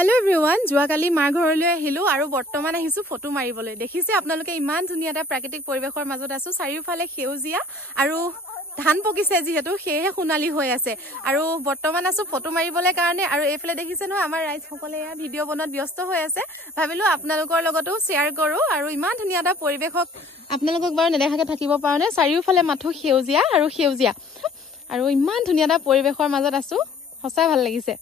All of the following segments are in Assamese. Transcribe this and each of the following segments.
Hello everyone, যোৱাকালি মাৰ ঘৰলৈ আহিলো আৰু বৰ্তমান আহিছো ফটো মাৰিবলৈ। দেখিছে আপোনালোকে ইমান ধুনীয়া এটা প্ৰাকৃতিক পৰিবেশৰ মাজত আছো। চাৰিওফালে সেউজীয়া আৰু ধান পকিছে যিহেতু সেয়ে সোণালী হৈ আছে আৰু বৰ্তমান আছো ফটো মাৰিবলৈ কাৰণে। আৰু এইফালে দেখিছে নহয় আমাৰ ৰাইজসকলে এয়া ভিডিঅ' বনোৱাত ব্যস্ত হৈ আছে। ভাবিলো আপোনালোকৰ লগতো শ্বেয়াৰ কৰো আৰু ইমান ধুনীয়া এটা পৰিবেশক আপোনালোকক বাৰু নেদেখাকে থাকিব পাৰোনে। চাৰিওফালে মাথো সেউজীয়া আৰু ইমান ধুনীয়া এটা পৰিবেশৰ মাজত আছো, সঁচাই ভাল লাগিছে।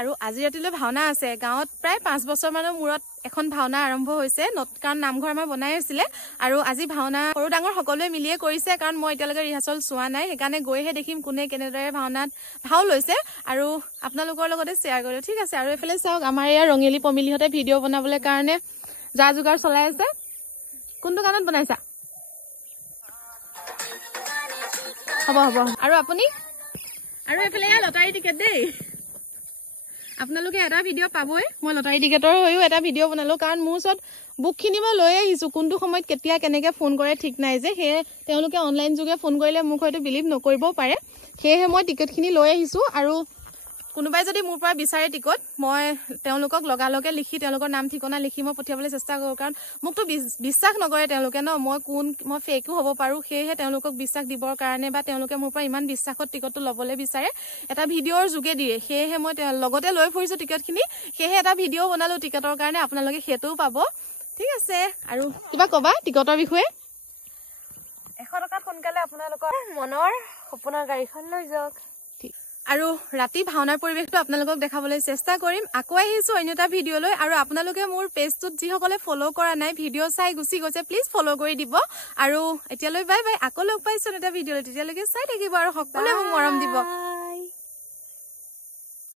আৰু আজি ৰাতিলৈ ভাওনা আছে। গাঁৱত প্ৰায় 5 বছৰ মানৰ মূৰত এখন ভাওনা আৰম্ভ হৈছে, কাৰণ নামঘৰ আমাৰ বনাই আছিলে আৰু আজি ভাওনা সৰু ডাঙৰ সকলোৱে মিলিয়ে কৰিছে। কাৰণ মই এতিয়ালৈকে ৰিহাৰ্চল চোৱা নাই, সেইকাৰণে গৈহে দেখিম কোনে কেনেদৰে ভাওনাত ভাও লৈছে আৰু আপোনালোকৰ লগতে শ্বেয়াৰ কৰিলো। ঠিক আছে, আৰু এইফালে চাওক আমাৰ এয়া ৰঙেলী পমিলিহঁতে ভিডিঅ' বনাবলৈ কাৰণে যা যোগাৰ চলাই আছে। কোনটো গানত বনাইছা? হ'ব আৰু আপুনি? আৰু এইফালে এয়া লটাৰী টিকেট দেই, আপোনালোকে এটা ভিডিঅ' পাবই। মই লটাৰী টিকেটৰ হৈও এটা ভিডিঅ' বনালো, কাৰণ মোৰ ওচৰত বুকখিনি মই লৈ আহিছো। কোনটো সময়ত কেতিয়া কেনেকে ফোন কৰে ঠিক নাই যে, সেয়ে তেওঁলোকে অনলাইন যোগে ফোন কৰিলে মোক হয়তো বিলিভ নকৰিবও পাৰে। সেয়েহে মই টিকেটখিনি লৈ আহিছো আৰু কোনোবাই যদি মোৰ পৰা বিচাৰে টিকট, মই তেওঁলোকক লগালগে লিখি তেওঁলোকৰ নাম ঠিকনা লিখি মই পঠিয়াবলৈ চেষ্টা কৰোঁ। কাৰণ মোকতো বিশ্বাস নকৰে তেওঁলোকে ন, মই ফেকো হ'ব পাৰোঁ। সেয়েহে তেওঁলোকক বিশ্বাস দিবৰ কাৰণে বা তেওঁলোকে মোৰ পৰা ইমান বিশ্বাসত টিকটটো ল'বলৈ বিচাৰে এটা ভিডিঅ'ৰ যোগেদিয়ে। সেয়েহে মই লগতে লৈ ফুৰিছোঁ টিকটখিনি। সেয়েহে এটা ভিডিঅ' বনালোঁ টিকটৰ কাৰণে, আপোনালোকে সেইটোও পাব। ঠিক আছে, আৰু কিবা ক'বা টিকটৰ বিষয়ে? 100 টকাত সোনকালে আপোনালোকৰ মনৰ সপোনৰ গাড়ীখন লৈ যাওক। আৰু ৰাতি ভাওনাৰ পৰিৱেশটো আপোনালোকক দেখাবলৈ চেষ্টা কৰিম। আকৌ আহিছো অন্য এটা ভিডিঅ' লৈ। আৰু আপোনালোকে মোৰ পেজটোত যিসকলে ফ'ল' কৰা নাই, ভিডিঅ' চাই গুচি গৈছে, প্লিজ ফ'ল' কৰি দিব। আৰু এতিয়ালৈ বাই বাই, আকৌ লগ পাইছো এটা ভিডিঅ'লৈ। তেতিয়ালৈকে চাই থাকিব আৰু সকলোৱে মোক মৰম দিব।